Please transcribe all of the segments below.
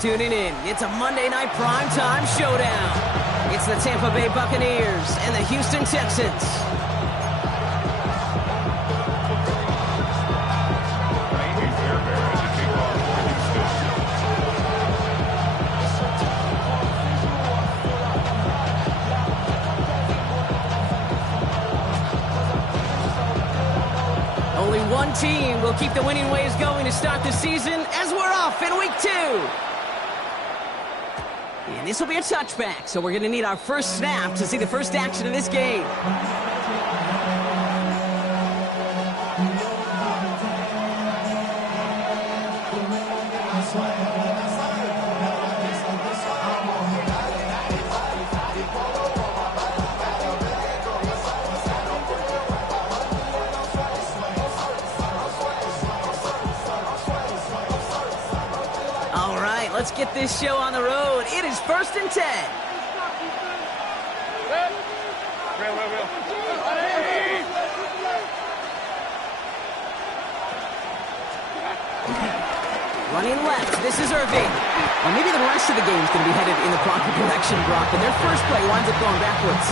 tuning in. It's a Monday night primetime showdown. It's the Tampa Bay Buccaneers and the Houston Texans. Only one team will keep the winning ways going to start the season as we're off in week 2. And this will be a touchback, so we're going to need our first snap to see the first action of this game. Let's get this show on the road. It is 1st and 10. Running left. This is Irving. Well, maybe the rest of the game is going to be headed in the proper direction, Brock, but their first play winds up going backwards.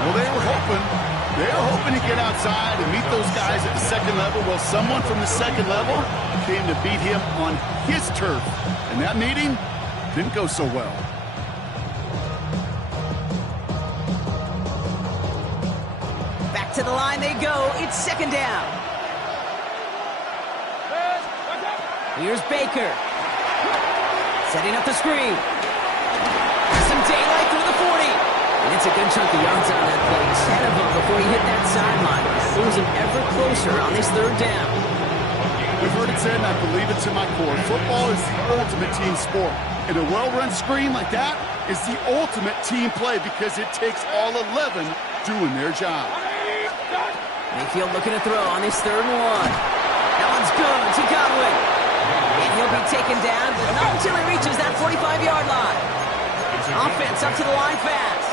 Well, they were hoping to get outside and meet those guys at the second level. Well, someone from the second level came to beat him on his turf. And that meeting didn't go so well. Back to the line they go. It's 2nd down. Here's Baker. Setting up the screen. Some daylight through the 40. And it's a good chunk of yards on that play. 10 of them before he hit that sideline. It was an ever closer on this 3rd down. We've heard it said, and I believe it to my core. Football is the ultimate team sport. And a well-run screen like that is the ultimate team play because it takes all 11 doing their job. Mayfield looking to throw on this 3rd and 1. That one's good to Godwin. And he'll be taken down, but not until he reaches that 45-yard line. Offense up to the line fast.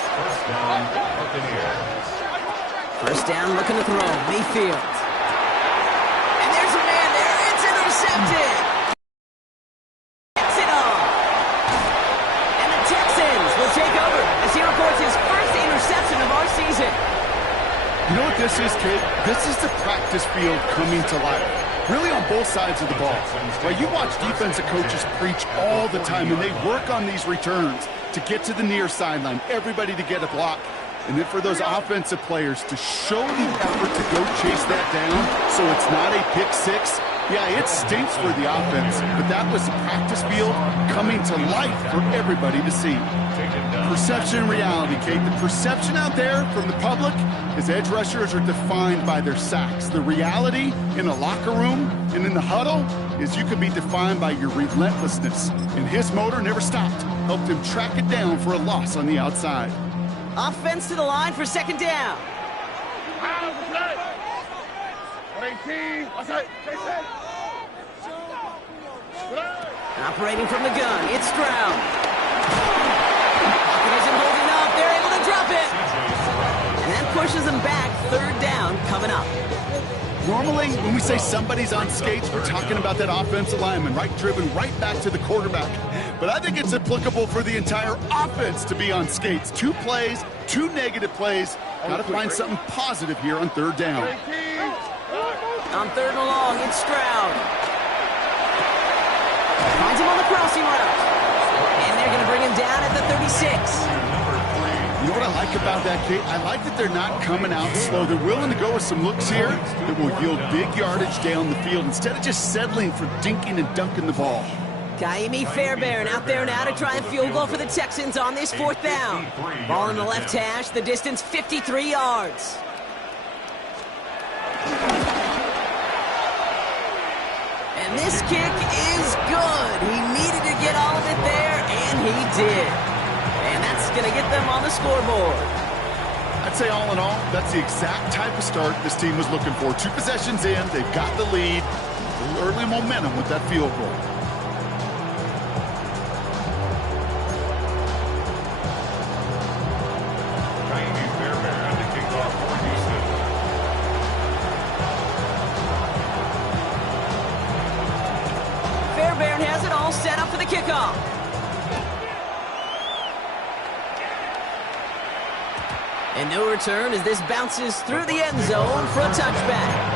First down looking to throw. Mayfield. Intercepted. Gets it off. And the Texans will take over as he records his first interception of our season. You know what this is, Kate? This is the practice field coming to life. Really on both sides of the ball. Right, you watch defensive coaches preach all the time, and they work on these returns to get to the near sideline, everybody to get a block. And then for those offensive players to show the effort to go chase that down so it's not a pick six. Yeah, it stinks for the offense, but that was the practice field coming to life for everybody to see. Perception and reality, Kate. The perception out there from the public is edge rushers are defined by their sacks. The reality in a locker room and in the huddle is you can be defined by your relentlessness. And his motor never stopped. Helped him track it down for a loss on the outside. Offense to the line for 2nd down. Operating from the gun, it's Stroud. Pocket isn't holding up, they're able to drop it. And that pushes them back, 3rd down coming up. Normally, when we say somebody's on skates, we're talking about that offensive lineman, right? Driven right back to the quarterback. But I think it's applicable for the entire offense to be on skates. 2 plays, 2 negative plays. Got to find something positive here on 3rd down. On 3rd and long, it's Stroud. Finds him on the crossing route. And they're going to bring him down at the 36. You know what I like about that, Kate? I like that they're not coming out slow. They're willing to go with some looks here that will yield big yardage down the field instead of just settling for dinking and dunking the ball. Kaimi Fairbairn out there now to try a field goal for the Texans on this 4th down. Ball in the left hash, the distance 53 yards. And this kick is good. He needed to get all of it there, and he did. And that's going to get them on the scoreboard. I'd say all in all, that's the exact type of start this team was looking for. 2 possessions in, they've got the lead. A little early momentum with that field goal. Fairbairn has it all set up for the kickoff. kickoff. And no return as this bounces through the end zone for a touchback.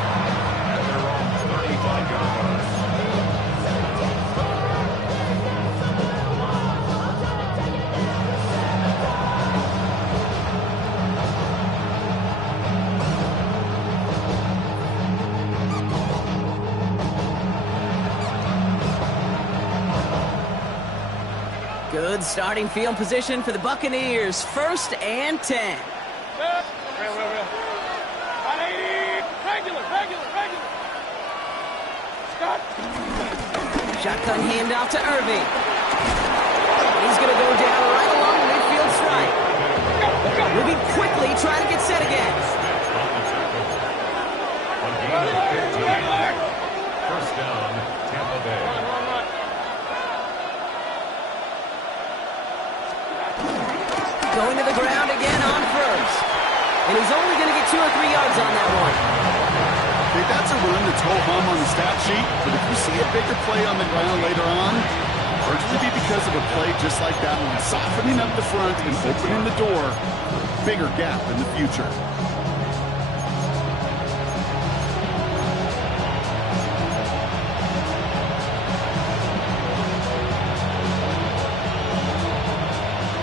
Good starting field position for the Buccaneers. 1st and 10. Regular. Scott. Shotgun handoff to Irving. He's going to go down right along the midfield stripe. Moving quickly, trying to get set again. First down, Tampa Bay. Going to the ground again on 1st. And he's only going to get 2 or 3 yards on that one. Okay, that's a run that's ho-hum on the stat sheet, but if you see a bigger play on the ground later on, largely be because of a play just like that one, softening up the front and opening the door, bigger gap in the future.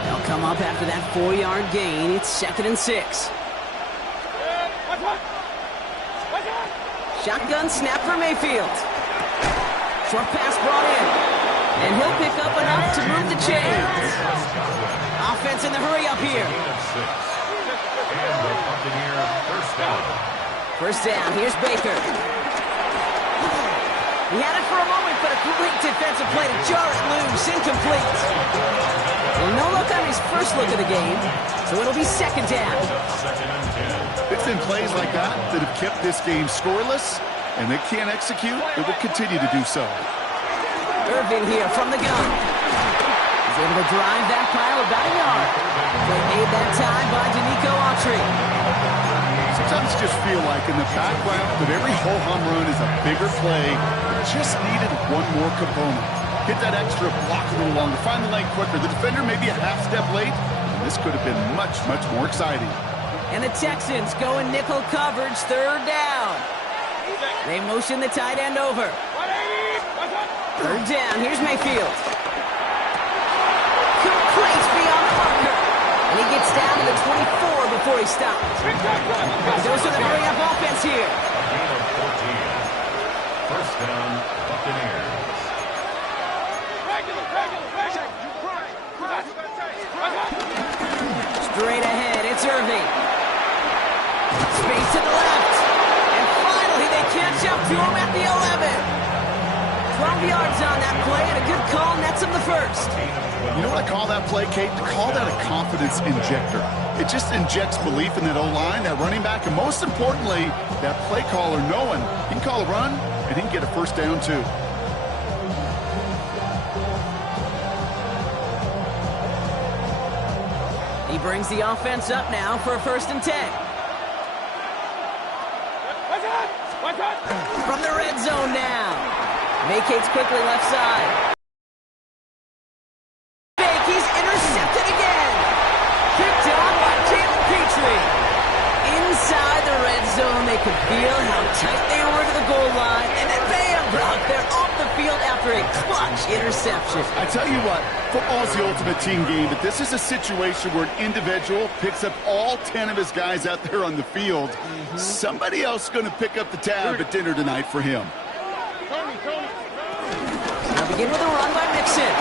They'll come up after that 4-yard gain. It's 2nd and 6. Shotgun snap for Mayfield. Short pass brought in. And he'll pick up enough to move the chains. Offense in the hurry up here. First down, here's Baker. He had it for a moment, but a great defensive play to jar it loose. Incomplete. Well, no look on his first look of the game, so it'll be 2nd down. It's been plays like that that have kept this game scoreless, and they can't execute. It will continue to do so. Irving here from the gun. He's able to drive that pile about a yard. Play made that time by Danico Autry. Sometimes you just feel like in the background that every ho-hum run is a bigger play. It just needed one more component. Hit that extra block a little longer, find the lane quicker. The defender may be a half step late, and this could have been much, much more exciting. And the Texans go in nickel coverage, 3rd down. They motion the tight end over. 3rd down, here's Mayfield. Complete beyond the marker. And he gets down to the 24 before he stops. Goes to the hurry-up offense here. First down, Buccaneers. Straight ahead, it's Irving. Space to the left. And finally, they catch up to him at the 11. 12 yards on that play, and a good call nets him the 1st. You know what I call that play, Kate? I call that a confidence injector. It just injects belief in that O-line, that running back, and most importantly, that play caller knowing he can call a run, and he can get a first down, too. He brings the offense up now for a 1st and 10. From the red zone now. Vacates quickly left side. Fake, he's intercepted again. Picked up by Jalen Petrie. Inside the red zone, they could feel how tight they were to the goal line. And then bam, Brock, they're off the field after a clutch interception. I tell you what, football's the ultimate team game, but this is a situation where an individual picks up all 10 of his guys out there on the field. Somebody else is going to pick up the tab at dinner tonight for him. They'll begin with a run by Mixon.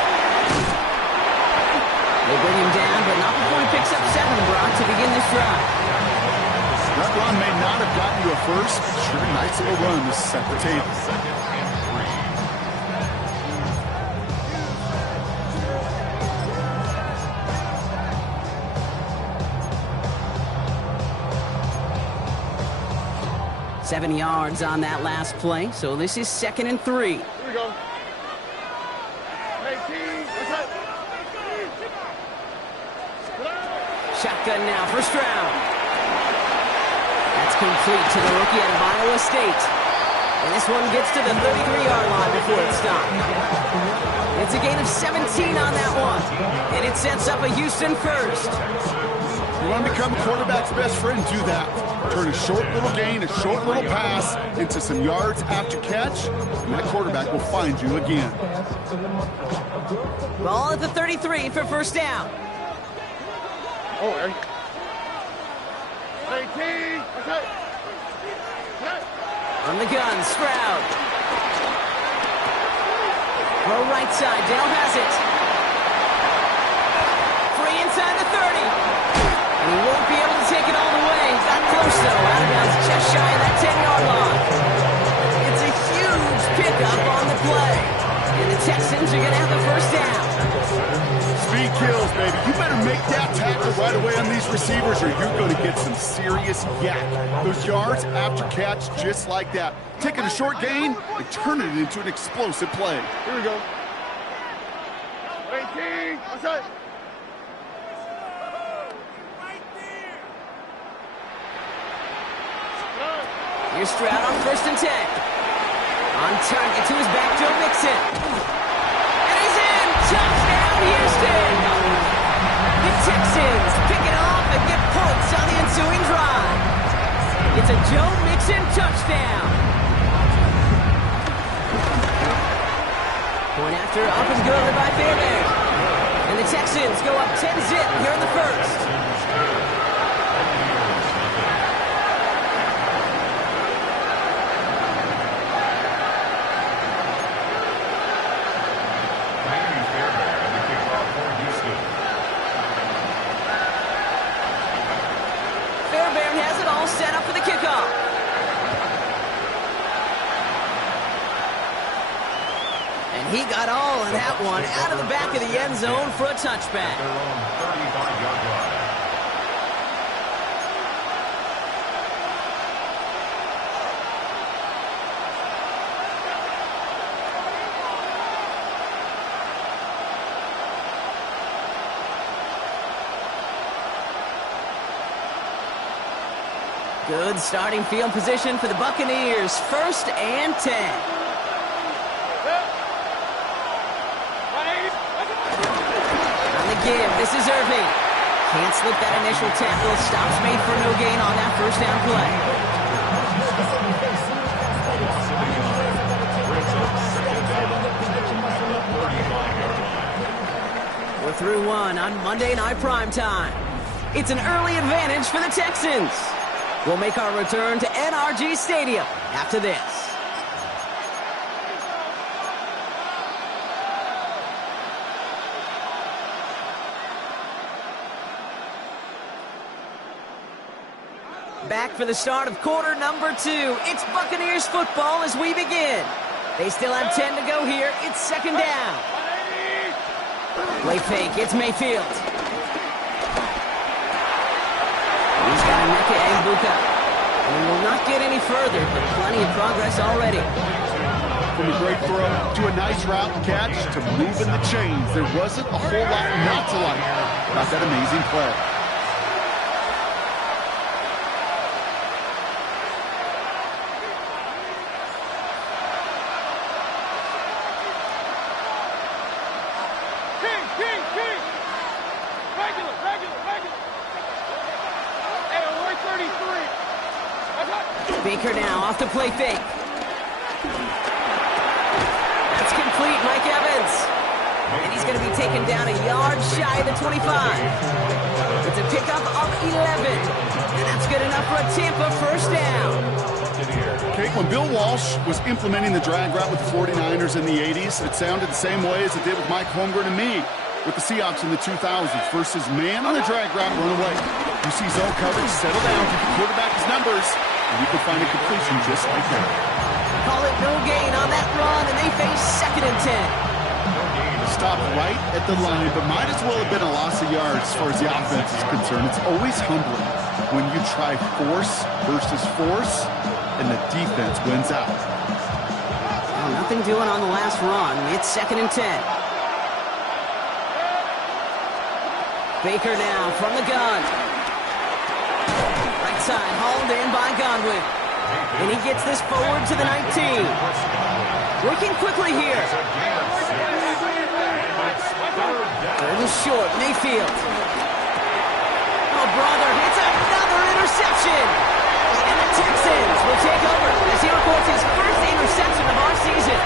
They bring him down, but not before he picks up 7, Brock, to begin this drive. That run may not have gotten you a first, but sure, nice little run to set the table. 7 yards on that last play, so this is 2nd and 3. Here we go. Shotgun now for Stroud. That's complete to the rookie out of Iowa State. And this one gets to the 33-yard line before it's stopped. It's a gain of 17 on that one. And it sets up a Houston first. You want to become a quarterback's best friend, do that. Turn a short little gain, a short little pass into some yards after catch, and that quarterback will find you again. Ball at the 33 for first down. Oh, there you go. 18, okay. On the gun, Stroud. Low right side, Dale has it. Free inside the 30. And he won't be able to take it all the way. Got close, though. Out of bounds, just shy of that 10-yard line. It's a huge pickup on the play. And the Texans are going to have the first down. Speed kills, baby. You better make that tackle right away on these receivers or you're going to get some serious yak. Those yards after catch just like that. Taking a short gain and turning it into an explosive play. Here we go. 18, okay. Here's Stroud on 1st and 10. On target to his back, Joe Mixon. And he's in! Touchdown, Houston! The Texans pick it off and get points on the ensuing drive. It's a Joe Mixon touchdown. Point after, up and good by Fairbairn. And the Texans go up 10-zip here in the first. Set up for the kickoff. And he got all of that one out of the back of the end zone for a touchback. Their own 35-yard line. Good starting field position for the Buccaneers. 1st and 10. On the give, this is Irving. Can't slip that initial tackle. Stops made for no gain on that first down play. We're through one on Monday Night Primetime. It's an early advantage for the Texans. We'll make our return to NRG Stadium after this. Back for the start of quarter number 2. It's Buccaneers football as we begin. They still have 10 to go here. It's 2nd down. Play fake. It's Mayfield. He's got a Emeka Egbuka. And he will not get any further, but plenty of progress already. From a great throw to a nice route catch to moving the chains, there wasn't a whole lot not to like about that amazing play. Baker now off the play fake. That's complete, Mike Evans. And he's going to be taken down a yard shy of the 25. It's a pickup of 11. And that's good enough for a Tampa first down. Okay, when Bill Walsh was implementing the drag route with the 49ers in the 80s, it sounded the same way as it did with Mike Holmgren and me with the Seahawks in the 2000s versus man on the drag route, run away. You see zone coverage, settle down, give the quarterback his numbers, and you can find a completion just like that. Call it no gain on that run, and they face 2nd and 10. Stopped right at the line, but might as well have been a loss of yards as far as the offense is concerned. It's always humbling when you try force versus force, and the defense wins out. Well, nothing doing on the last run. It's 2nd and 10. Baker now from the gun. Right side, hauled in by Godwin. And he gets this forward to the 19. Working quickly here. Third and short, Mayfield. Oh, brother, it's another interception. And the Texans will take over as he records his first interception of our season.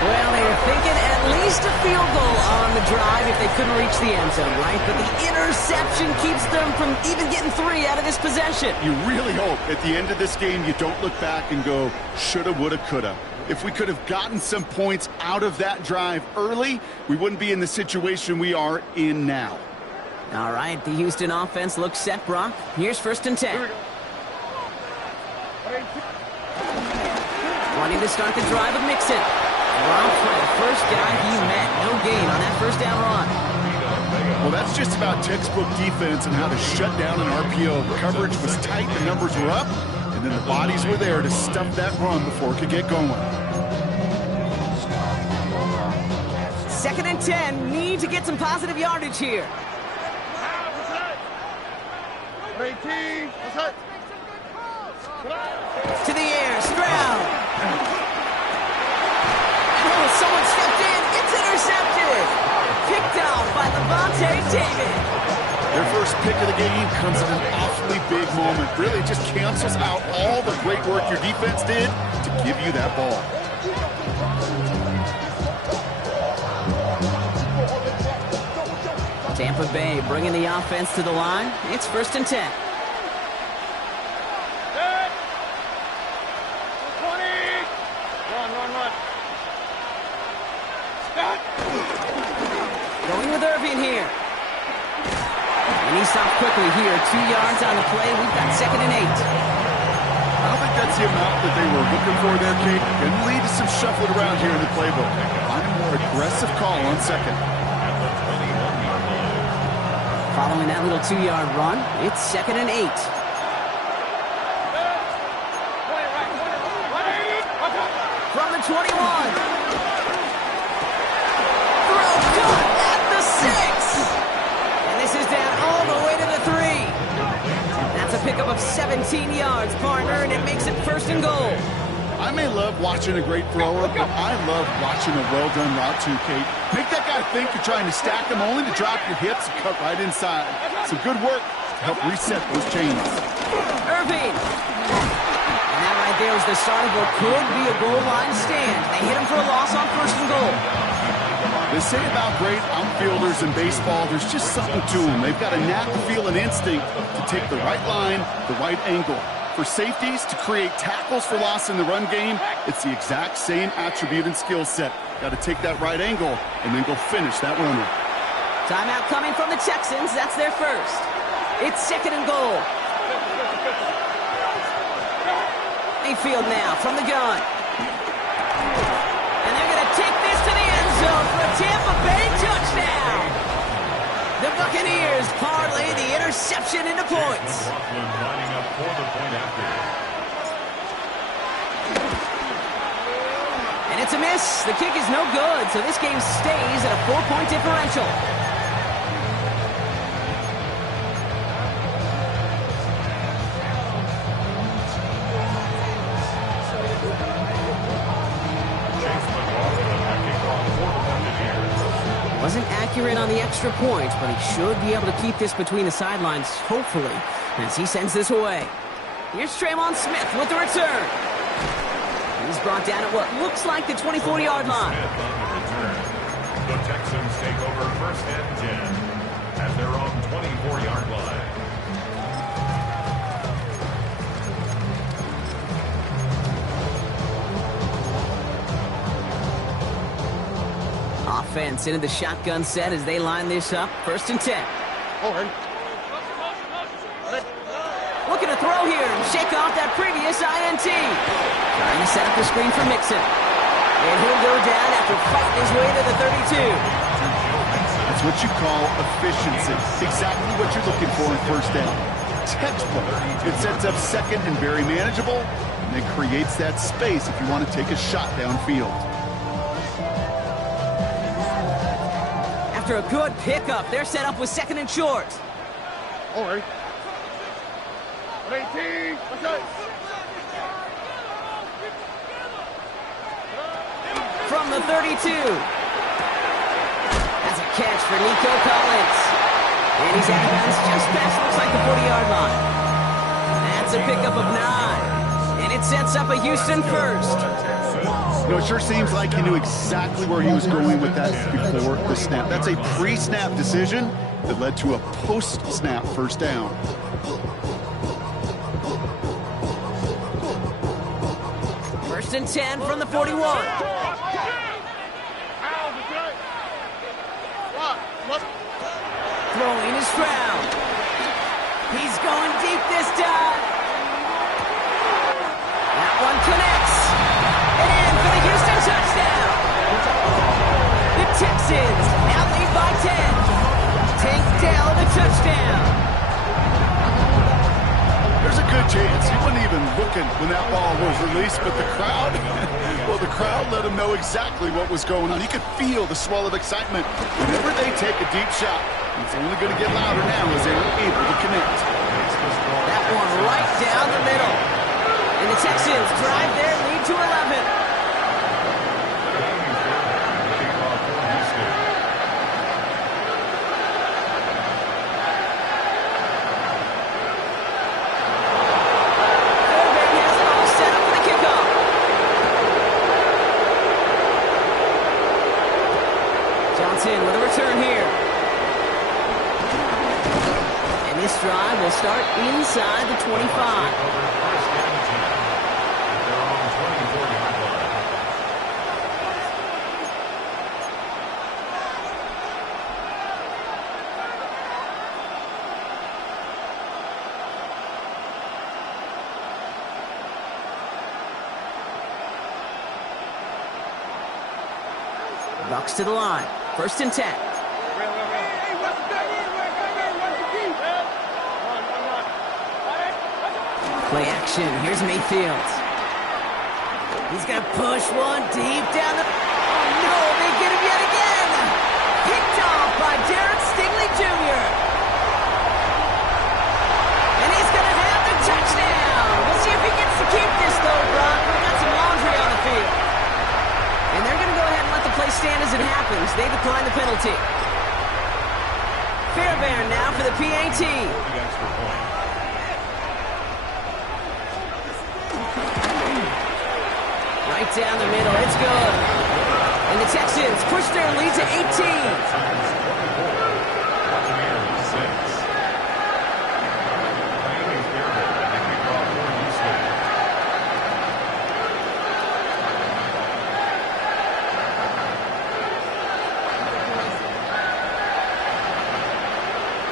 Well, they were thinking at least a field goal on the drive if they couldn't reach the end zone, right? But the interception keeps them from even getting 3 out of this possession. You really hope at the end of this game you don't look back and go, shoulda, woulda, coulda. If we could have gotten some points out of that drive early, we wouldn't be in the situation we are in now. All right, the Houston offense looks set, Brock. Here's 1st and 10. Wanting to start the drive with Mixon. Brock for the first guy he met. No gain on that 1st down run. Well, that's just about textbook defense and how to shut down an RPO. The coverage was tight, the numbers were up, and then the bodies were there to stuff that run before it could get going. 2nd and 10. Need to get some positive yardage here. To the air, Stroud. Oh, someone stepped in. It's intercepted. Picked out by Levante David. Their first pick of the game comes at an awfully big moment. Really just cancels out all the great work your defense did to give you that ball. Tampa Bay bringing the offense to the line. It's 1st and 10. Going with Irving here. And he stopped quickly here. 2 yards on the play. We've got 2nd and 8. I don't think that's the amount that they were looking for there, Kate. Can lead to some shuffling around here in the playbook. Find a more aggressive call on 2nd. Following that little 2-yard run, it's 2nd and 8. From the 21. At the 6. And this is down all the way to the 3. That's a pickup of 17 yards, partner, and it makes it 1st and goal. I may love watching a great thrower, but I love watching a well-done route too, Kate. Make that guy think you're trying to stack him only to drop your hips and cut right inside. Some good work to help reset those chains. Irving. And that right there is the start of what could be a goal line stand. They hit him for a loss on 1st and goal. They say about great outfielders in baseball, there's just something to them. They've got a knack, feel, and instinct to take the right line, the right angle. For safeties, to create tackles for loss in the run game, it's the exact same attribute and skill set. Got to take that right angle and then go finish that runner. Timeout coming from the Texans. That's their first. It's 2nd and goal. Mayfield now from the gun. And they're going to take this to the end zone for a Tampa Bay touchdown. The Buccaneers parlay the interception into points. Lining up for the point after. And it's a miss. The kick is no good, so this game stays at a 4-point differential. Wasn't accurate on the extra point, but he should be able to keep this between the sidelines, hopefully, as he sends this away. Here's Tre'Mon Smith with the return. He's brought down at what looks like the 24-yard line. The Texans take over 1st and 10 at their own 24-yard line. Offense into the shotgun set as they line this up. 1st and 10. Looking to throw here and shake off that previous INT. Trying to set up the screen for Mixon. And he'll go down after fighting his way to the 32. That's what you call efficiency. Exactly what you're looking for in 1st down. Textbook. It sets up 2nd and very manageable, and it creates that space if you want to take a shot downfield. After a good pickup, they're set up with 2nd and short. from the 32. That's a catch for Nico Collins. And he's out of bounds just past, looks like the 40-yard line. That's a pickup of 9. And it sets up a Houston first. You know, it sure seems like he knew exactly where he was going with that before the snap. That's a pre-snap decision that led to a post-snap first down. First and 10 from the 41. Throwing is Stroud. He's going deep this time. That one connects. And in for the Houston touchdown. The Texans now lead by 10. Tank Dell the touchdown. There's a good chance he wasn't even looking when that ball was released, but the crowd, well, the crowd let him know exactly what was going on. You could feel the swell of excitement whenever they take a deep shot. It's only going to get louder now as they're able to connect. That one right down the middle. And the Texans drive their lead to 11. With a return here. And this drive will start inside the 25. Bucks to the line. First and 10. Play action. Here's Mayfield. He's going to push one deep down the... Oh, no, they get him yet again. Picked off by Derek Stingley Jr. And he's going to have the touchdown. We'll see if he gets to keep this, though, Brock. We've got some laundry on the field. And they're going to go ahead and let the play stand as it happens. They decline the penalty. Fairbairn now for the PAT. Right down the middle. It's good. And the Texans push their lead to 18.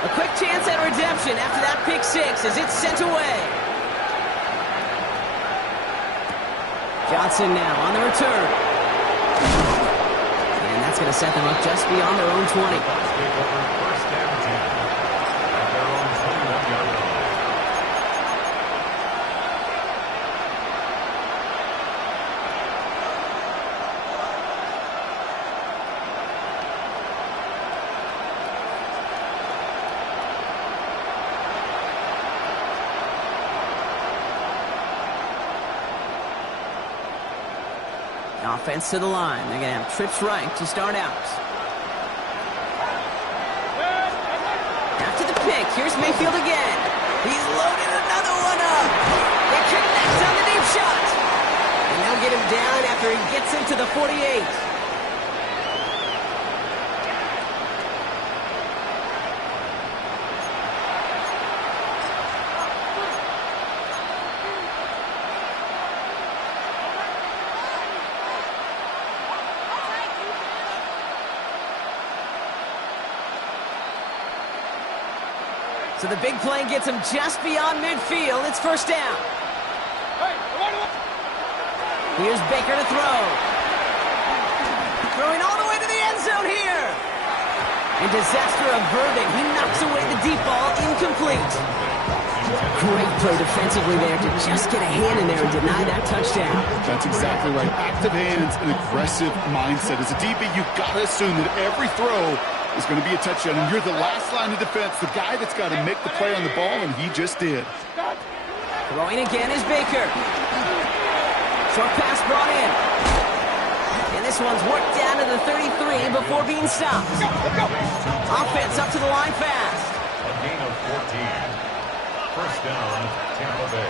A quick chance at redemption after that pick six as it's sent away. Johnson now on the return. And that's going to set them up just beyond their own 20. Offense to the line. They're going to have trips right to start out. After the pick, here's Mayfield again. He's loaded another one up. They connect on the deep shot. And they'll get him down after he gets into the 48. So the big play gets him just beyond midfield. It's first down. Here's Baker to throw. Throwing all the way to the end zone here. And disaster averted. He knocks away the deep ball, incomplete. Great play defensively there to just get a hand in there and deny that touchdown. That's exactly right. Active hands and aggressive mindset. As a DB, you've got to assume that every throw is going to be a touchdown, and you're the last line of defense, the guy that's got to make the play on the ball, and he just did. Throwing again is Baker. Short pass brought in. And this one's worked down to the 33 before being stopped. Offense up to the line fast. A gain of 14. First down, Tampa Bay.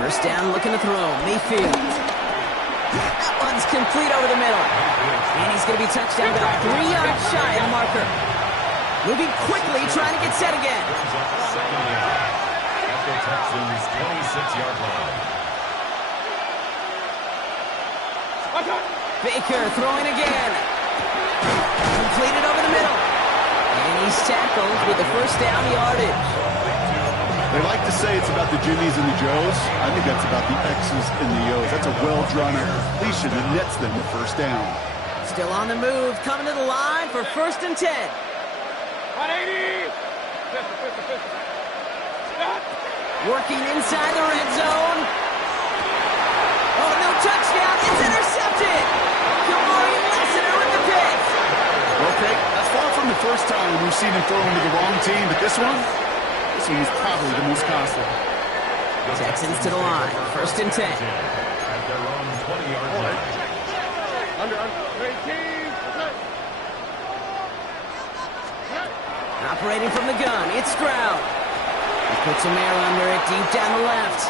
First down, looking to throw. Mayfield. That one's complete over the middle. And he's going to be touched down about 3 yards shy of the marker. Moving quickly, trying to get set again. Brings up second down at the Texans' 26-yard line. Baker throwing again. Completed over the middle. And he's tackled with the first down yardage. They like to say it's about the Jimmies and the Joes. I think that's about the X's and the O's. That's a well-drawn-out completion that nets them the first down. Still on the move, coming to the line for 1st and 10. 180! Working inside the red zone. Oh, no touchdown. It's intercepted. Kamari Lassiter with the pick. Okay, that's far from the first time we've seen him throw into the wrong team, but this one was probably the most costly. Texans to the line. 1st and 10. At their own 20-yard line. Under 18! Operating from the gun, it's Stroud. He puts some air under it, deep down the left.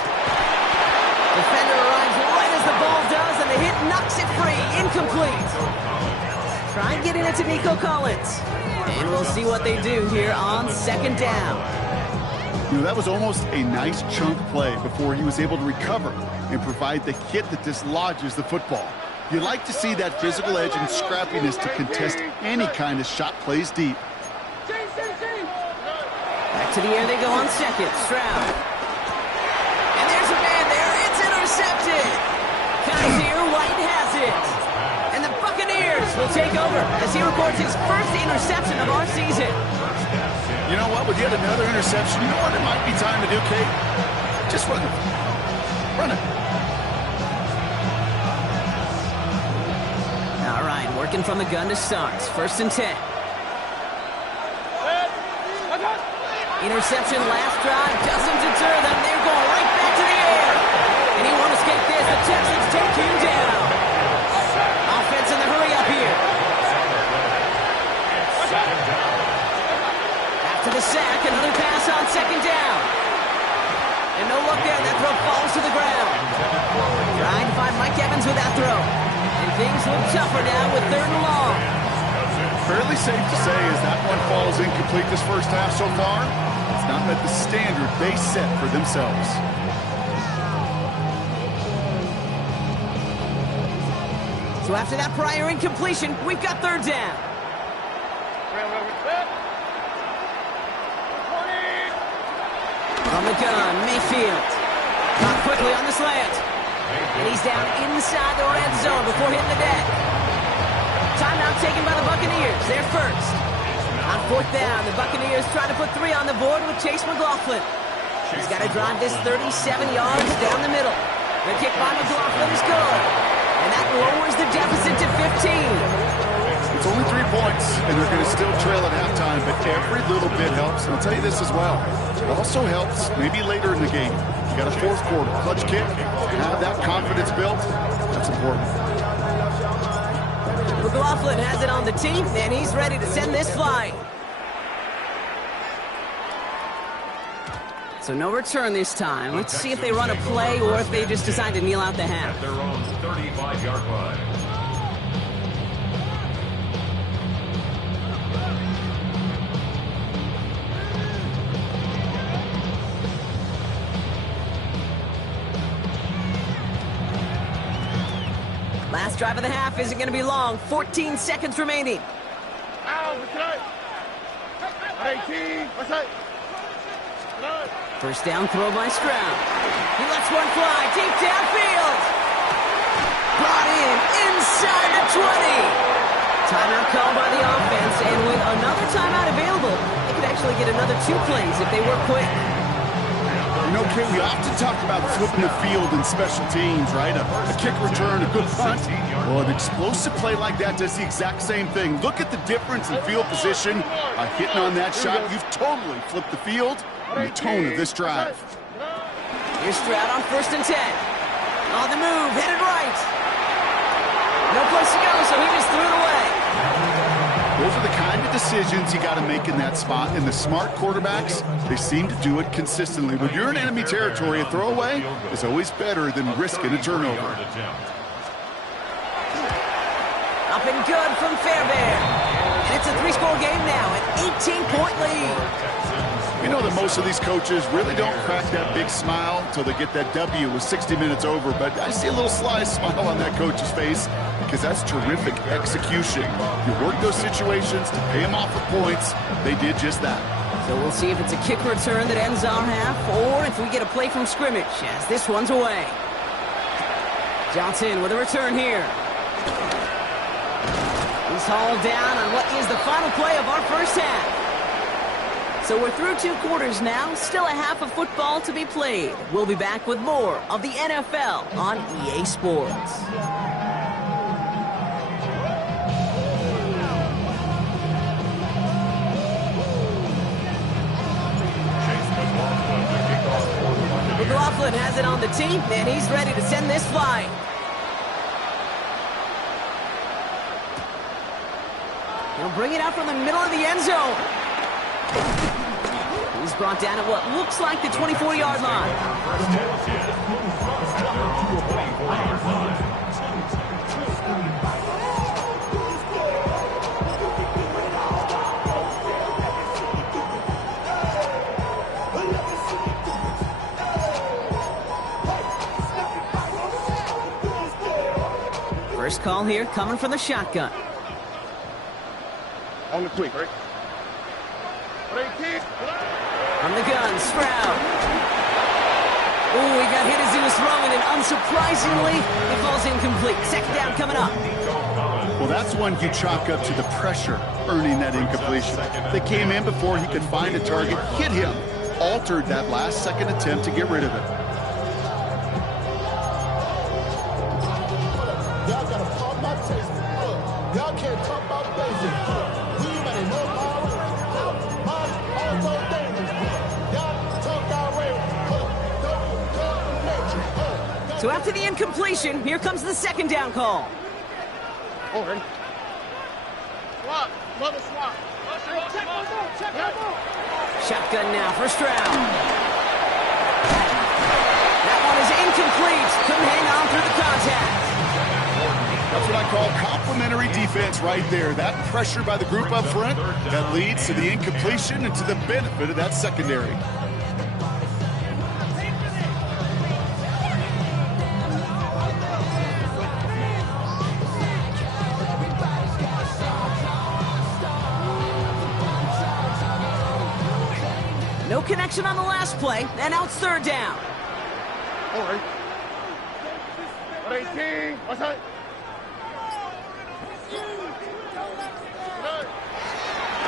Defender arrives right as the ball does, and the hit knocks it free. Incomplete. Try and get it into Nico Collins. And we'll see what they do here on 2nd down. You know, that was almost a nice chunk play before he was able to recover and provide the hit that dislodges the football. You like to see that physical edge and scrappiness to contest any kind of shot plays deep. Back to the air they go on 2nd. Stroud. And there's a man there. It's intercepted. Kaiser White has it. And the Buccaneers will take over as he records his first interception of our season. You know what? With yet another interception, you know what it might be time to do, Kate? Just run it. Run it. All right, working from the gun to start. 1st and 10. Interception last drive doesn't deter them. They're going right back to the air. And he won't escape this. The Texans take him down. Offense in the hurry up here. After the sack, another pass on 2nd down. And no look there. That throw falls to the ground. Trying to find Mike Evans with that throw. And things look tougher now with 3rd and long. Fairly safe to say as that one falls incomplete this first half so far. It's not met the standard they set for themselves. So after that prior incompletion, we've got 3rd down. On the gun, Mayfield. Caught quickly on the slant. And he's down inside the red zone before hitting the deck. Timeout taken by the Buccaneers. They're first. On 4th down, the Buccaneers trying to put 3 on the board with Chase McLaughlin. He's got to drive this 37 yards down the middle. The kick by McLaughlin is good. And that lowers the deficit to 15. It's only 3 points, and they're going to still trail at halftime, but every little bit helps. And I'll tell you this as well. It also helps maybe later in the game. You got a 4th quarter clutch kick, have that confidence built. That's important. McLaughlin has it on the team, and he's ready to send this flying. So no return this time. Let's see if they run a play or if they just decide to kneel out the half. At their own 35-yard line. Last drive of the half isn't going to be long. 14 seconds remaining. 18. What's that? First down throw by Stroud. He lets one fly deep downfield. Brought in inside the 20. Timeout called by the offense, and with another timeout available, they could actually get another 2 plays if they work quick. You know, Kate, we often talk about flipping the field in special teams, right? A kick return, a good punt. Well, an explosive play like that does the exact same thing. Look at the difference in field position. By hitting on that shot, you've totally flipped the field and the tone of this drive. Here's Stroud on 1st and 10. On the move, headed right. No place to go, so he just threw it away. Those are the kind of decisions you got to make in that spot. And the smart quarterbacks, they seem to do it consistently. When you're in enemy territory, a throwaway is always better than risking a turnover. Up and good from Fairbairn. And it's a 3-score game now, an 18-point lead. You know that most of these coaches really don't crack that big smile until they get that W with 60 minutes over. But I see a little sly smile on that coach's face because that's terrific execution. You work those situations to pay them off with points. They did just that. So we'll see if it's a kick return that ends our half or if we get a play from scrimmage as this one's away. Johnson with a return here. He's hauled down on what is the final play of our first half. So we're through 2 quarters now, still a half of football to be played. We'll be back with more of the NFL on EA Sports. McLaughlin has it on the tee, and he's ready to send this flying. He'll bring it out from the middle of the end zone. He's brought down at what looks like the 24-yard line. First call here coming from the shotgun. On the quick, right? From the gun, Stroud. Ooh, he got hit as he was throwing, and unsurprisingly, it falls incomplete. Second down coming up. Well, that's one you chalk up to the pressure earning that incompletion. They came in before he could find a target, hit him, altered that last-second attempt to get rid of it. Y'all gotta pump my taste. Y'all can't talk about basic. We better know my auto dangerous. Y'all talk our So after the incompletion, here comes the second down call. Over. Swap. Mother swap. Check that ball. Shotgun now for Stroud. That one is incomplete. Couldn't hang on through the contact. That's what I call complimentary defense right there. That pressure by the group up front, that leads to the incompletion and to the benefit of that secondary. No connection on the last play, and now it's third down. All right. 18. What's that?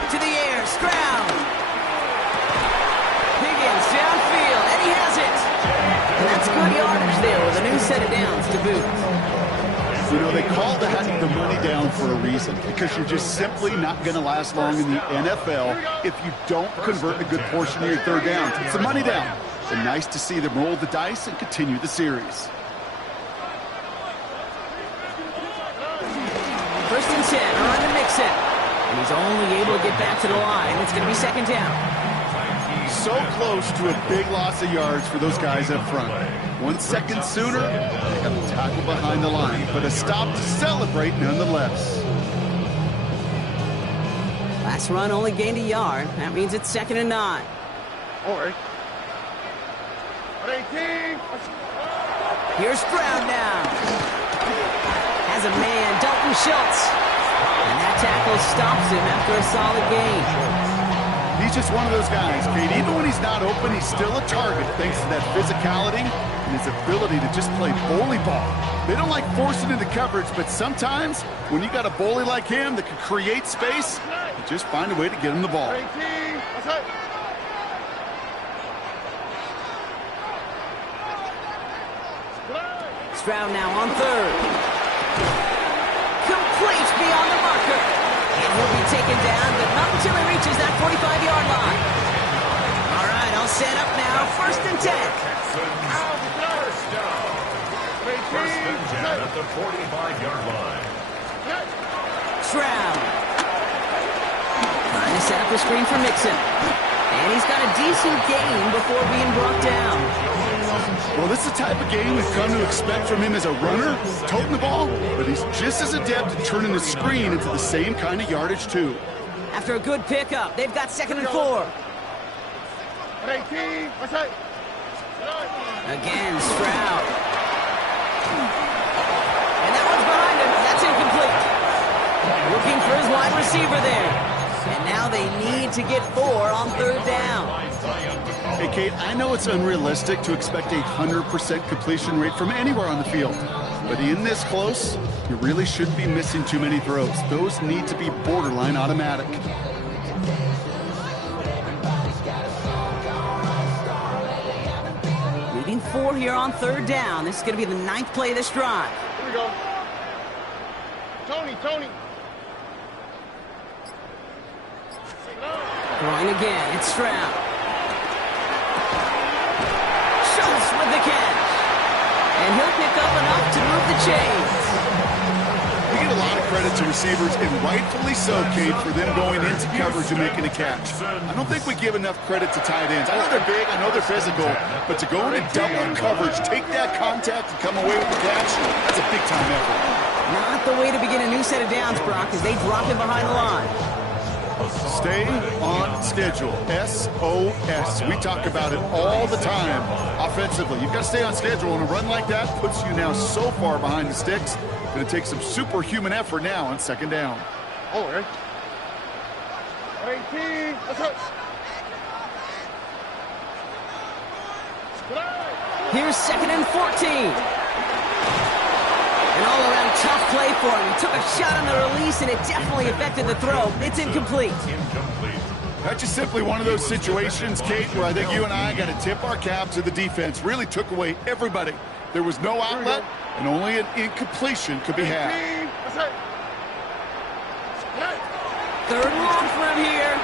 To the air, Stroud. Higgins downfield, and he has it. And that's good yardage there with a new set of downs to boot. You know, they call that the money down for a reason, because you're just simply not going to last long in the NFL if you don't convert a good portion of your third downs. It's a money down. And nice to see them roll the dice and continue the series. First and 10, on to Mixon. And he's only able to get back to the line. It's going to be second down. So close to a big loss of yards for those guys up front. 1 second sooner, they have a tackle behind the line, but a stop to celebrate nonetheless. Last run only gained a yard. That means it's second and 9. All right. 18. Here's Stroud now. Has a man, Dalton Schultz. And that tackle stops him after a solid gain. He's just one of those guys, Kate. Even when he's not open, he's still a target thanks to that physicality and his ability to just play bully ball. They don't like forcing into coverage, but sometimes when you got a bully like him that can create space, you just find a way to get him the ball. 18. What's that? Stroud now on third. Complete beyond the marker. And he'll be taken down, but not until he reaches that 45-yard line. All right, all set up now. First and 10. then 10 at the 45-yard line. Stroud. Trying to set up a screen for Mixon. And he's got a decent gain before being brought down. Well, this is the type of game we've come to expect from him as a runner, toting the ball, but he's just as adept at turning the screen into the same kind of yardage, too. After a good pickup, they've got 2nd and 4. Again, Stroud. And that one's behind him. That's incomplete. Looking for his wide receiver there. And now they need to get 4 on 3rd down. Hey, Kate, I know it's unrealistic to expect a 100% completion rate from anywhere on the field. But in this close, you really shouldn't be missing too many throws. Those need to be borderline automatic. Leading 4 here on 3rd down. This is going to be the 9th play of this drive. Here we go. Tony. Throwing again, it's Stroud. Schultz with the catch. And he'll pick up enough to move the chains. We give a lot of credit to receivers, and rightfully so, Kate, for them going into coverage and making a catch. I don't think we give enough credit to tight ends. I know they're big, I know they're physical, but to go into double coverage, take that contact, and come away with the catch, that's a big-time effort. Not the way to begin a new set of downs, Brock, as they drop him behind the line. Stay on schedule. SOS. We talk about it all the time offensively. You've got to stay on schedule, and a run like that puts you now so far behind the sticks. Going to take some superhuman effort now on 2nd down. All right. 18. Let's go. Here's 2nd and 14. An all-around tough play for him. He took a shot on the release, and it definitely affected the throw. It's incomplete. That's just simply one of those situations, Kate, where I think you and I got to tip our cap to the defense. Really took away everybody. There was no outlet, and only an incompletion could be had. 3rd and long for him here.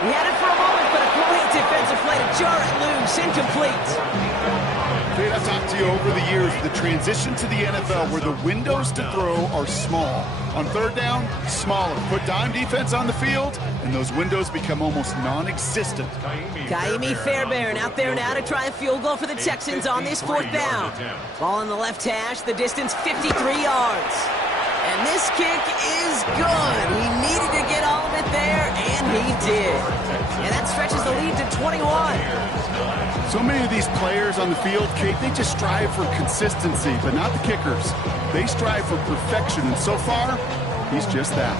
He had it for a moment, but a great defensive play to jar it loose. Incomplete. Kate, I've talked to you over the years, the transition to the NFL where the windows to throw are small. On 3rd down, smaller. Put dime defense on the field, and those windows become almost non-existent. Kaimi Fairbairn out there now to try a field goal for the Texans on this 4th down. Ball in the left hash, the distance 53 yards. And this kick is good. He needed to get all of it there, and he did. And that stretches the lead to 21. So many of these players on the field, Kate, they just strive for consistency, but not the kickers. They strive for perfection, and so far, he's just that.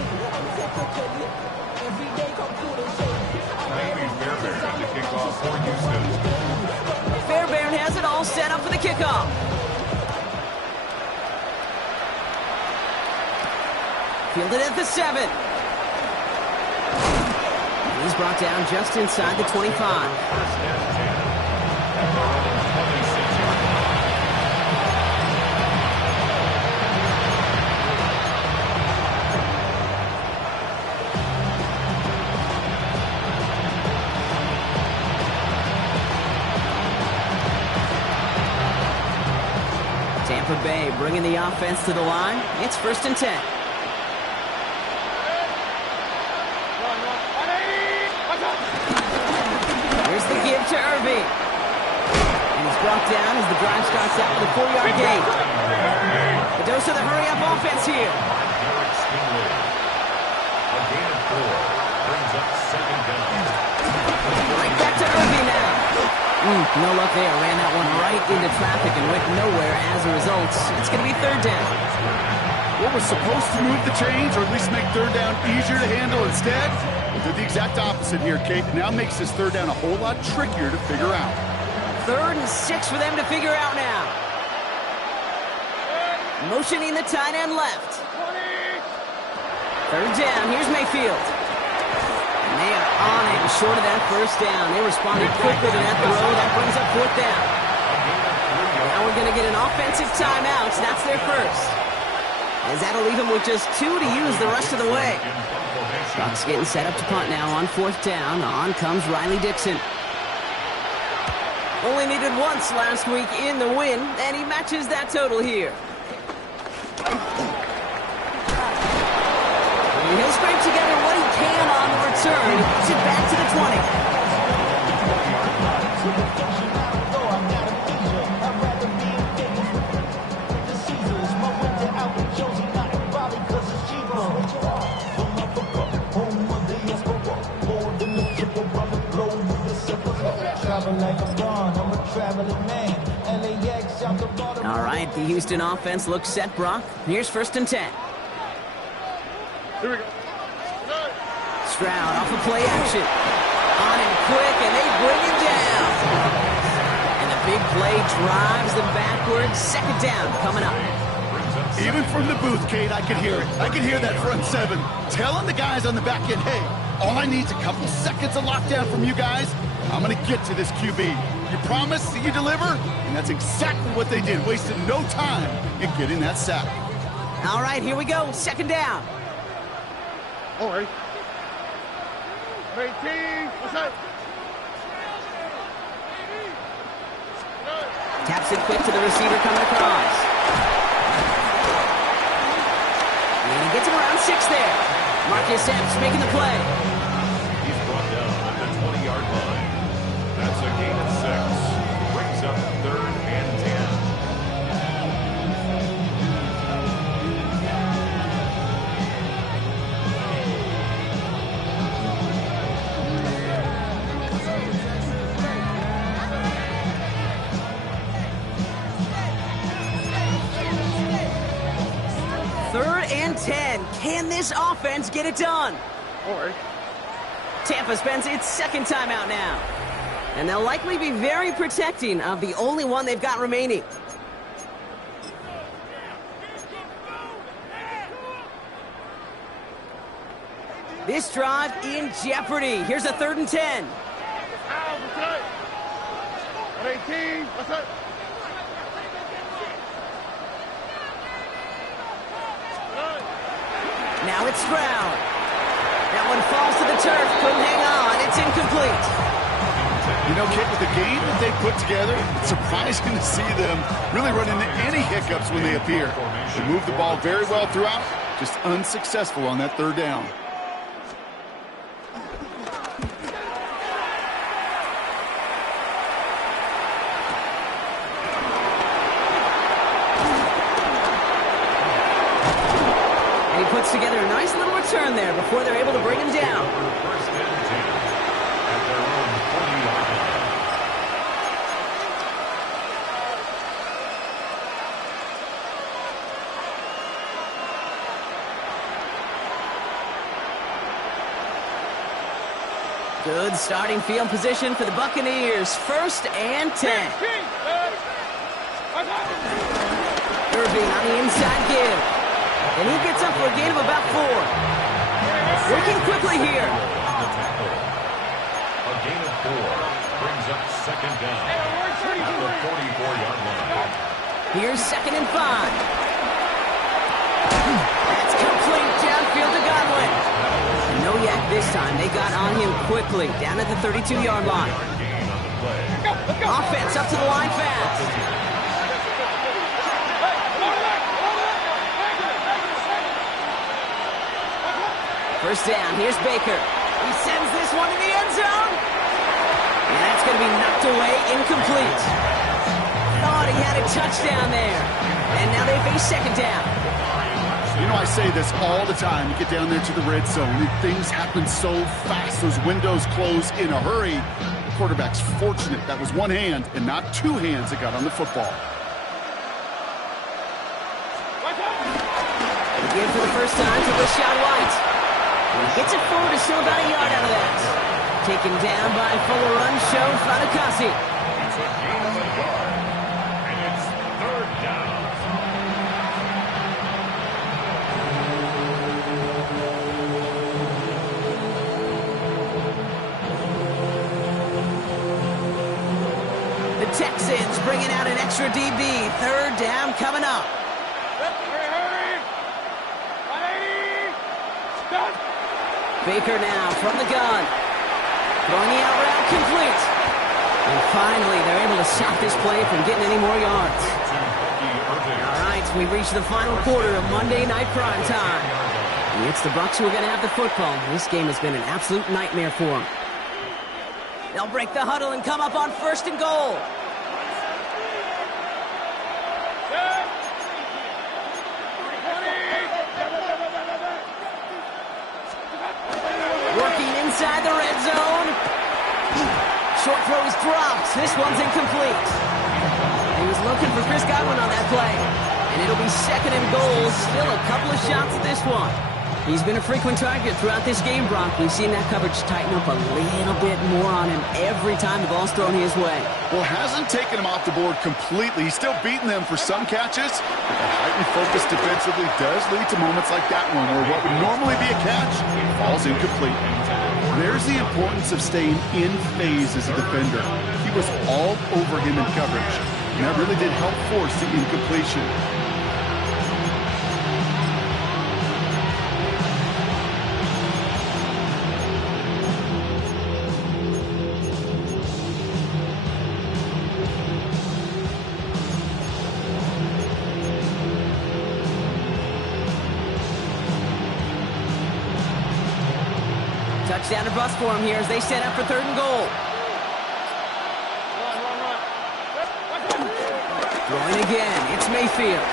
Fairbairn has it all set up for the kickoff. Fielded at the 7. He's brought down just inside the 25. Tampa Bay bringing the offense to the line. It's 1st and 10. Here's the give to Irving. And he's brought down as the drive starts out with a 4-yard gain. A dose of the hurry-up offense here. Right back to Irving now. No luck there. Ran that one right into traffic and went nowhere as a result. It's going to be 3rd down. What was supposed to move the chains, or at least make 3rd down easier to handle instead, did the exact opposite here, Kate. Now makes this 3rd down a whole lot trickier to figure out. 3rd and 6 for them to figure out now. Motioning the tight end left. 3rd down. Here's Mayfield. And they are on it short of that 1st down. They responded quicker to that throw. That brings up 4th down. Now we're going to get an offensive timeout. That's their first. As that'll leave them with just 2 to use the rest of the way. Bucks getting set up to punt now on 4th down. On comes Riley Dixon. Only needed once last week in the win, and he matches that total here. He'll scrape together what he can on the return. Push it back to the 20. All right, the Houston offense looks set, Brock. Here's 1st and 10. Here we go. Stroud off of play action. On him quick, and they bring him down. And the big play drives them backwards. 2nd down coming up. Even from the booth, Kate, I could hear it. I could hear that front 7 telling the guys on the back end, hey, all I need is a couple seconds of lockdown from you guys. I'm going to get to this QB. You promise that you deliver? And that's exactly what they did. Wasted no time in getting that sack. All right, here we go. 2nd down. All right. 18. What's that? Taps it quick to the receiver coming across. And he gets him around 6 there. Marcus Epps making the play. He's brought down at the 20-yard line. That's a gain of 6. Brings up 3rd and 10. Third and 10. Can this offense get it done? All right. Tampa spends its 2nd timeout now. And they'll likely be very protecting of the only one they've got remaining. This drive in jeopardy. Here's a 3rd and 10. What's that? 18. What's that? Now it's Stroud. That one falls to the turf. Couldn't hang on. It's incomplete. You know, Kate, with the game that they put together, it's surprising to see them really run into any hiccups when they appear. They move the ball very well throughout, just unsuccessful on that 3rd down. And he puts together a nice little return there before they're able to bring him down. 1st and 10 at their own 40-yard line. Good starting field position for the Buccaneers. 1st and 10. Irving on the inside give. And he gets up for a gain of about 4. Working quickly here. On the tackle. A gain of 4 brings up 2nd down at the 44-yard line. Here's 2nd and 5. That's complete downfield to Godwin. No yak this time. They got on him quickly down at the 32-yard line. Gain on the play. Offense up to the line fast. First down, here's Baker. He sends this one to the end zone. And that's going to be knocked away, incomplete. Thought he had a touchdown there. And now they face 2nd down. You know, I say this all the time. You get down there to the red zone, and things happen so fast. Those windows close in a hurry. The quarterback's fortunate that was one hand and not 2 hands that got on the football. Again for the first time to Rashad White. And he gets it forward to show about a yard out of that. Taken down by Fuller Run Show Fanikasi. It's a gain of a yard, and it's 3rd down. The Texans bringing out an extra DB. 3rd down coming up. Baker now from the gun. Throwing the out route complete. And finally, they're able to stop this play from getting any more yards. All right, we've reached the final quarter of Monday Night Prime Time. And it's the Bucs who are going to have the football. This game has been an absolute nightmare for them. They'll break the huddle and come up on 1st and goal. Working inside the red zone. Short throw is dropped. This one's incomplete. He was looking for Chris Godwin on that play. And it'll be 2nd and goal. Still a couple of shots at this one. He's been a frequent target throughout this game, Brock. We've seen that coverage tighten up a little bit more on him every time the ball's thrown his way. Well, hasn't taken him off the board completely. He's still beating them for some catches. But the heightened focus defensively does lead to moments like that one where what would normally be a catch falls incomplete. There's the importance of staying in phase as a defender. He was all over him in coverage, and that really did help force the incompletion. Touchdown to bust for him here as they set up for 3rd and goal. Throwing again, it's Mayfield.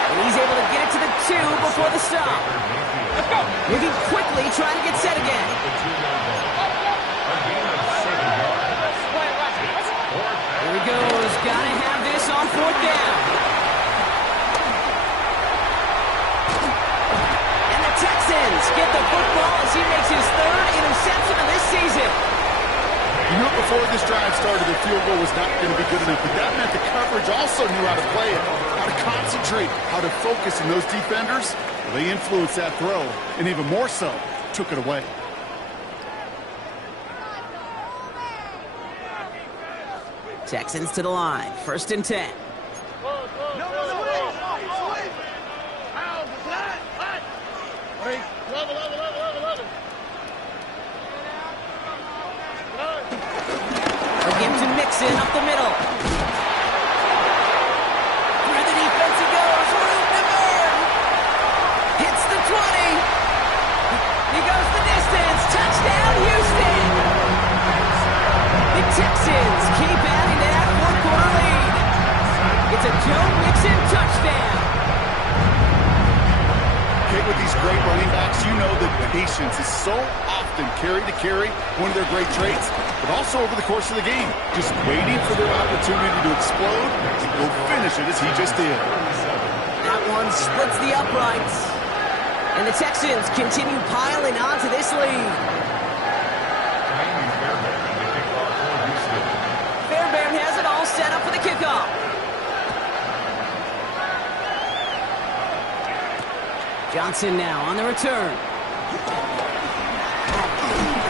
And he's able to get it to the 2 before the stop. Moving quickly, trying to get set again. Here he goes, gotta have this on 4th down. Texans get the football as he makes his 3rd interception of this season. You knew before this drive started the field goal was not going to be good enough, but that meant the coverage also knew how to play it, how to concentrate, how to focus, and those defenders, well, they influenced that throw, and even more so, took it away. Texans to the line, 1st and 10. Again to Mixon up the middle. Through the defense he goes. Room to burn. Hits the 20. He goes the distance. Touchdown, Houston. The Texans keep adding to that 4th-quarter lead. It's a Joe Mixon touchdown. With these great running backs, you know that patience is so often carry to carry, one of their great traits, but also over the course of the game, just waiting for their opportunity to explode and go finish it as he just did. That one splits the uprights, and the Texans continue piling onto this lead. Fairbairn has it all set up for the kickoff. Johnson now on the return.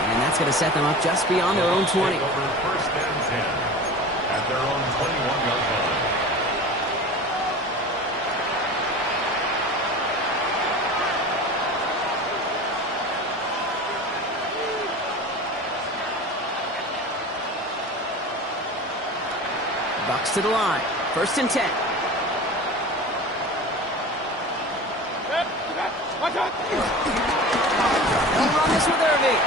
And that's going to set them up just beyond their own 20. 1st and 10 at their own 21-yard line. Bucs to the line. 1st and 10. They'll run this with Irving.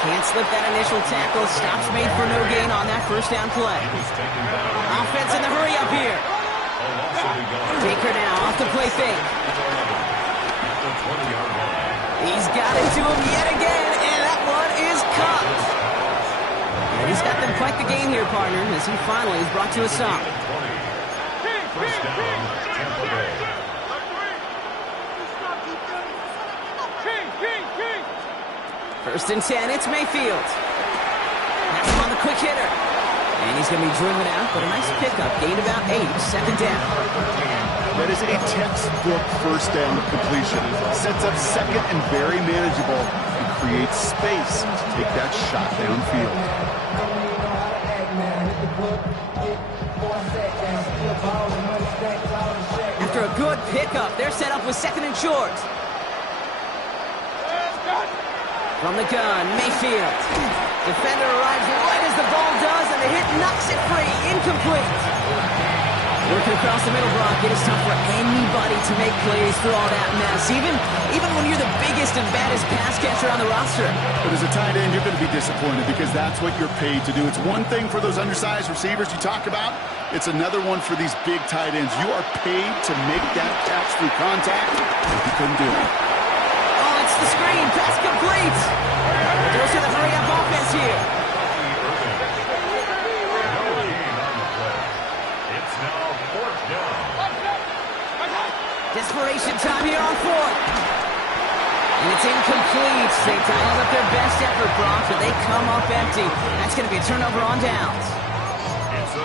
Can't slip that initial tackle. Stops made for no gain on that 1st down play. Offense in the hurry up here. Baker now off the play fake. He's got it to him yet again, and that one is caught. And he's got them quite the gain here, partner, as he finally is brought to a stop. 1st down, Tampa Bay. 1st and 10, it's Mayfield. That's him on the quick hitter. And he's going to be driven out, but a nice pickup. Gained about 8, 2nd down. That is a textbook 1st down completion. Sets up 2nd and very manageable and creates space to take that shot downfield. After a good pickup, they're set up with 2nd and short. From the gun, Mayfield. Defender arrives right as the ball does, and the hit knocks it free. Incomplete. Working across the middle, Brock. It is tough for anybody to make plays through all that mess, even when you're the biggest and baddest pass catcher on the roster. But as a tight end, you're going to be disappointed because that's what you're paid to do. It's one thing for those undersized receivers you talk about. It's another one for these big tight ends. You are paid to make that catch through contact, and you couldn't do it. Oh, it's the screen. Pass complete. Goes to the hurry-up offense here. Desperation time here on fourth. And it's incomplete. They dialed up their best effort, Brock, but they come up empty. That's going to be a turnover on downs.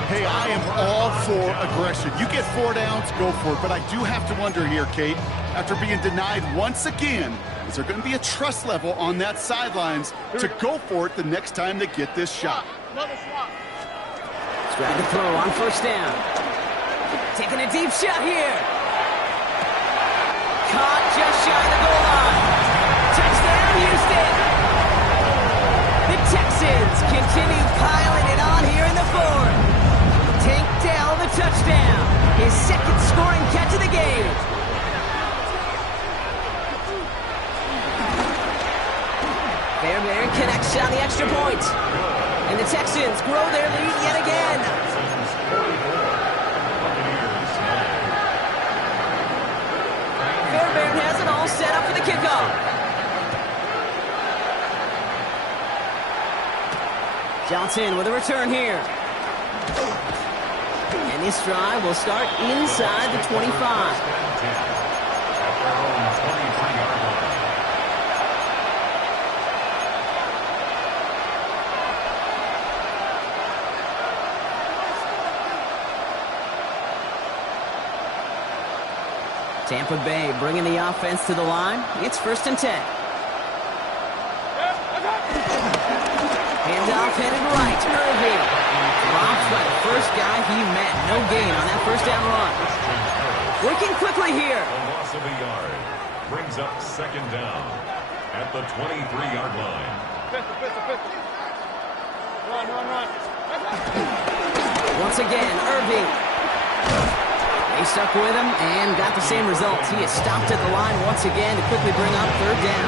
Hey, I am all for aggression. You get 4 downs, go for it. But I do have to wonder here, Kate, after being denied once again, is there going to be a trust level on that sidelines to go for it the next time they get this shot? Another swap. Let's grab the throw on first down. Taking a deep shot here. Caught just shy of the goal line. Touchdown, Houston. The Texans continue piling it on here in the fourth. Tank Dell the touchdown. His second scoring catch of the game. Fairbairn connects on the extra point. And the Texans grow their lead yet again. Fairbairn has it all set up for the kickoff. Johnson with a return here. And this drive will start inside the 25. Tampa Bay bringing the offense to the line. It's 1st and 10. Handoff headed right. Irving drops by the first guy he met. No gain on that first down run. Working quickly here. A loss of a yard brings up 2nd down at the 23-yard line. Pistol. Run. Once again, Irving. They stuck with him and got the same results. He is stopped at the line once again to quickly bring up 3rd down.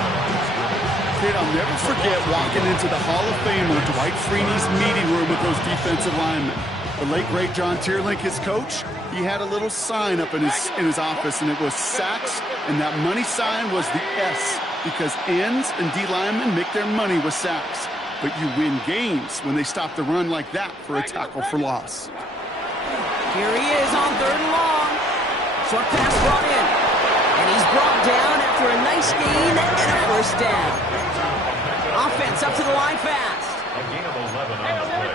Kid, I'll never forget walking into the Hall of Famer Dwight Freeney's meeting room with those defensive linemen. The late, great John Tierlink, his coach, he had a little sign up in his office, and it was sacks, and that money sign was the S, because ends and D linemen make their money with sacks. But you win games when they stop the run like that for a tackle for loss. Here he is on 3rd and long. Short pass brought in. And he's brought down after a nice gain and a 1st down. Offense up to the line fast. A gain of 11 on the play.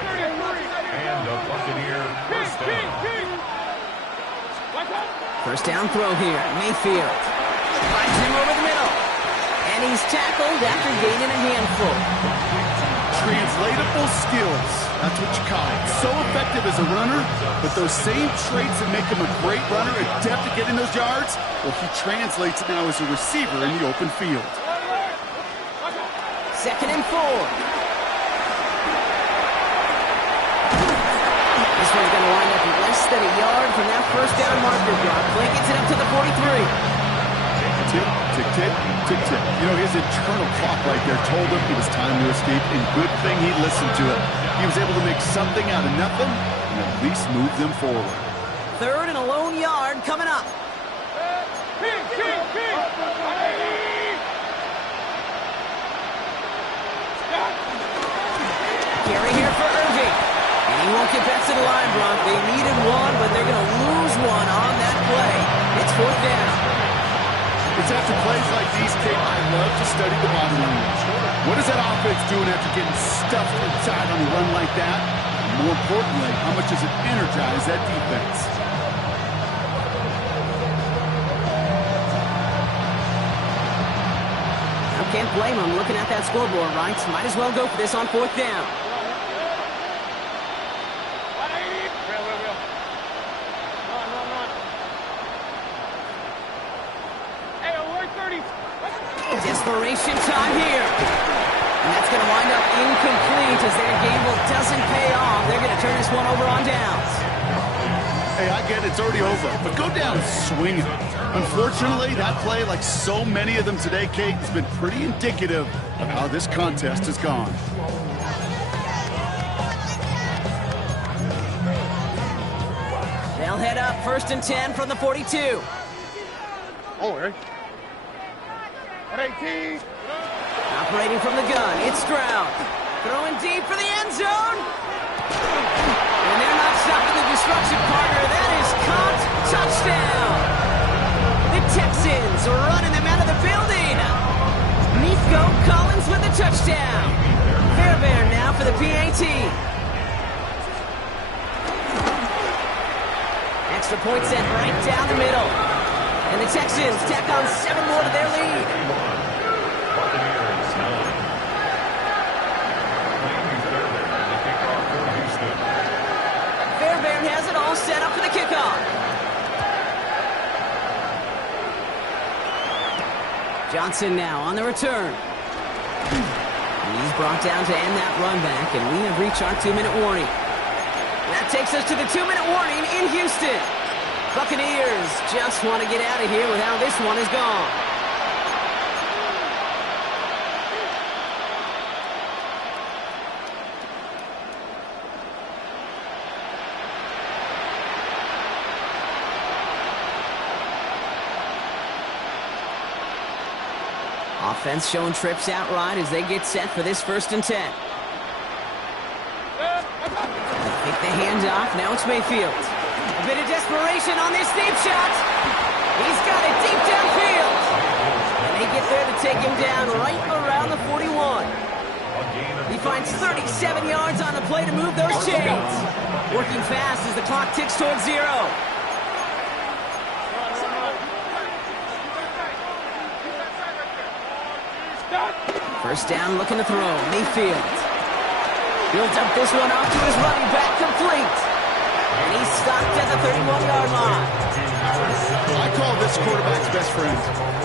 And a Buccaneer 1st down. 1st down throw here. Mayfield. Finds him over the middle. And he's tackled after gaining a handful. Translatable skills. That's what you call it. So effective as a runner, but those same traits that make him a great runner, adept at getting those yards, well, he translates it now as a receiver in the open field. 2nd and 4. This one's going to wind up less than a yard from that 1st down marker. Play gets it up to the 43. Tick, tick, tick, tick, tick. You know, his internal clock right there told him it was time to escape, and good thing he listened to it. He was able to make something out of nothing and at least move them forward. 3rd and a lone yard coming up. Carry here for Irving. And he won't get back to the line, Brock. They needed one, but they're going to lose one on that play. It's 4th down. It's after plays like these, Kate, I love to study the body language. What is that offense doing after getting stuffed inside on a run like that? And more importantly, how much does it energize that defense? I can't blame him looking at that scoreboard, right? Might as well go for this on 4th down. Desperation time here. And that's going to wind up incomplete as their gamble doesn't pay off. They're going to turn this one over on downs. Hey, I get it's already over, but go down swinging. Unfortunately, that play, like so many of them today, Kate, has been pretty indicative of how this contest has gone. They'll head up 1st and 10 from the 42. Oh, Eric. 18. Operating from the gun, it's Stroud. Throwing deep for the end zone. And they're not stopping the destruction, partner. That is caught. Touchdown. The Texans are running them out of the building. Nico Collins with the touchdown. Fairbairn now for the PAT. Extra point sent right down the middle. And the Texans tack on 7 more to their lead. Fairbairn has it all set up for the kickoff. Johnson now on the return. He's brought down to end that run back, and we have reached our 2-minute warning. That takes us to the 2-minute warning in Houston. Buccaneers just want to get out of here with how this one is gone. Offense showing trips outright as they get set for this 1st and 10. They take the handoff. Now it's Mayfield. A bit of desperation on this deep shot. He's got it deep downfield. And they get there to take him down right around the 41. He finds 37 yards on the play to move those chains. Working fast as the clock ticks towards 0. First down, looking to throw. Mayfield. Builds up this one off to his running back, complete. And he's stopped at the 31-yard line. I call this quarterback's best friend.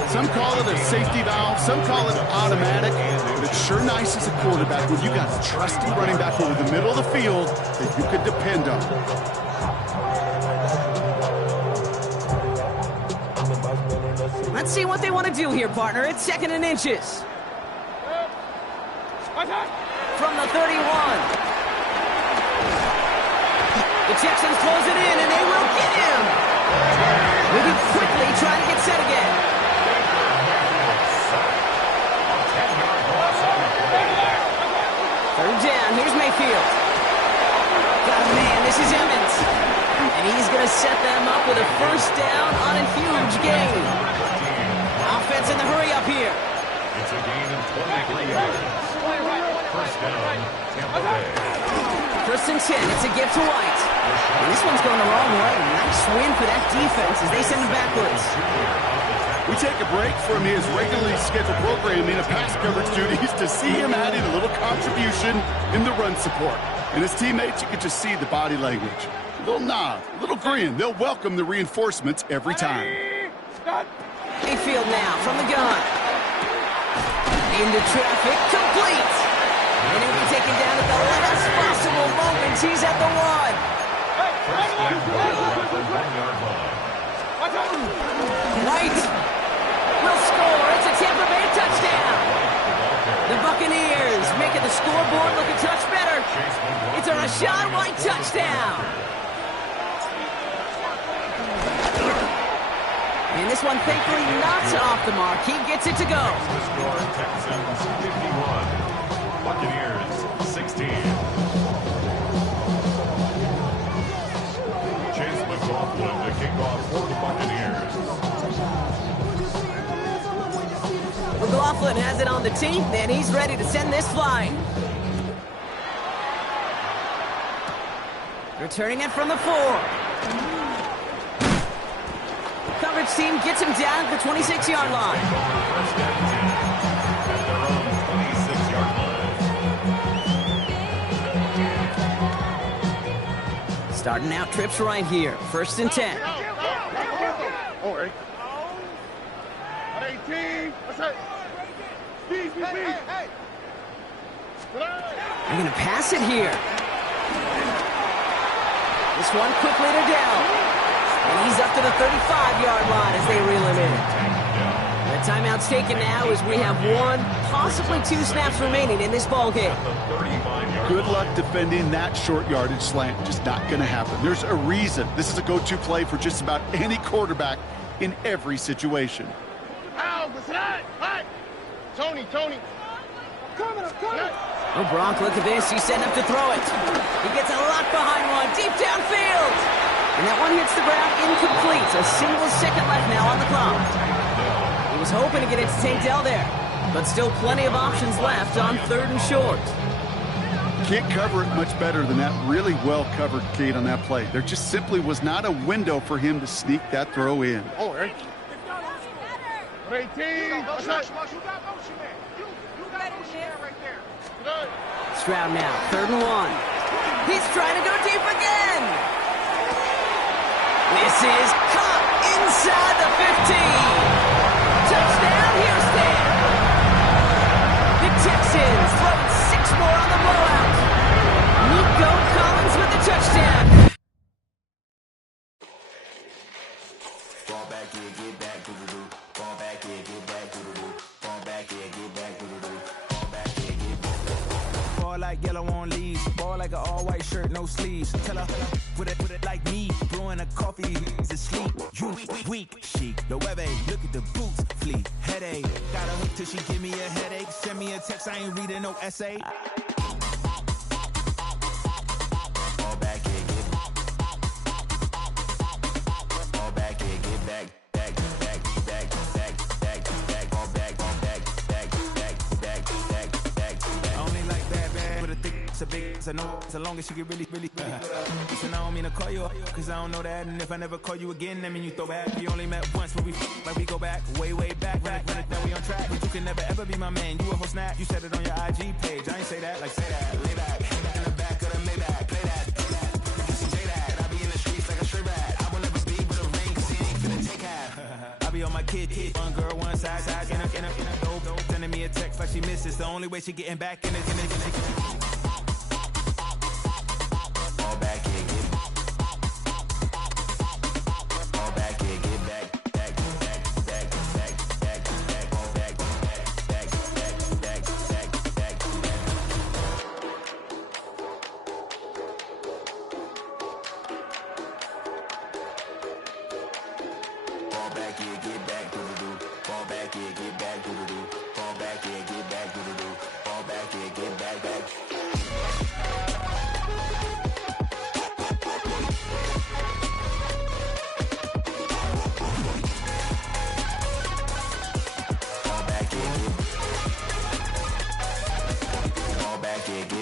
Some call it a safety valve, some call it automatic, but it's sure nice as a quarterback when you got a trusty running back over the middle of the field that you could depend on. Let's see what they want to do here, partner. It's 2nd and inches. From the 31. The Texans close it in, and they will get him. Moving quickly, trying to get set again. Third down, here's Mayfield. Got a man, this is Emmons. And he's going to set them up with a 1st down on a huge gain. Offense in the hurry up here. It's a gain of 23 yards. 1st down, Tampa Bay. 1st and 10, it's a gift to White. And this one's going the wrong way. Nice win for that defense as they send him backwards. We take a break from his regularly scheduled programming of pass coverage duties to see him adding a little contribution in the run support. And his teammates, you can just see the body language. A little nod, a little grin. They'll welcome the reinforcements every time. Mayfield now from the gun. Into traffic, complete. And he'll be taken down at the last possible moment. He's at the 1. White will score. It's a Tampa Bay touchdown. The Buccaneers making the scoreboard look a touch better. It's a Rachaad White touchdown. And this one thankfully not off the mark. He gets it to go. Texans 51, Buccaneers 16. Chase McLaughlin to kick off for the Buccaneers. McLaughlin has it on the tee, and he's ready to send this flying. Returning it from the 4. Coverage team gets him down at the 26-yard line. First and 10 at their own 26-yard line. Starting out trips right here. 1st and 10. Oh, Eric. 18. What's that? Speed. They're going to pass it here. This one quick leader down. And he's up to the 35-yard line as they reel him in. The timeout's taken now as we have 1, possibly 2 snaps remaining in this ball game. Good luck defending that short yardage slant. Just not going to happen. There's a reason. This is a go-to play for just about any quarterback in every situation. Ow, what's that? What? Tony. I'm coming. Oh, Brock, look at this. He's setting up to throw it. He gets a lot behind one, deep downfield. And that one hits the ground incomplete. A single second left now on the clock. He was hoping to get it to Tank Dell there, but still plenty of options left on 3rd and short. Can't cover it much better than that really well covered Kate on that play. There just simply was not a window for him to sneak that throw in. Oh, Eric. 18. What's that? Stroud now, 3rd and 1. He's trying to go deep again. This is caught inside the 15. Touchdown, Houston. The Texans throwing 6 more on the blowout. Nico Collins with the touchdown. Fall back here, get back to the do. Fall back here, get back to the do. Fall back here, get back to the do. Fall back here, get back to the do. Ball like yellow on leaves. Ball like an all-white shirt, no sleeves. Tell her, put it like me. Blowing a coffee, he's asleep. You weak, chic. The web look at the boots, fleet. Headache. Got a hook till she give me a headache. Send me a text, I ain't reading no essay. Fall back here, get back. Fall back here, get back. It's a big, it's a no, so long as you get really Listen, I don't mean to call you up, cause I don't know that. And if I never call you again, that mean you throw back. We only met once, but like we go back, way back. Run it down, we on track. But you can never ever be my man. You a whole snap, you said it on your IG page. I ain't say that, like say that. Lay back, in the back of the Maybach. Play that. Say that, I be in the streets like a straight rat. I will never be with a ring, cause he ain't finna take half. I be on my kid. One girl, one side, in a dope. Sending me a text like she misses. The only way she getting back in it. Get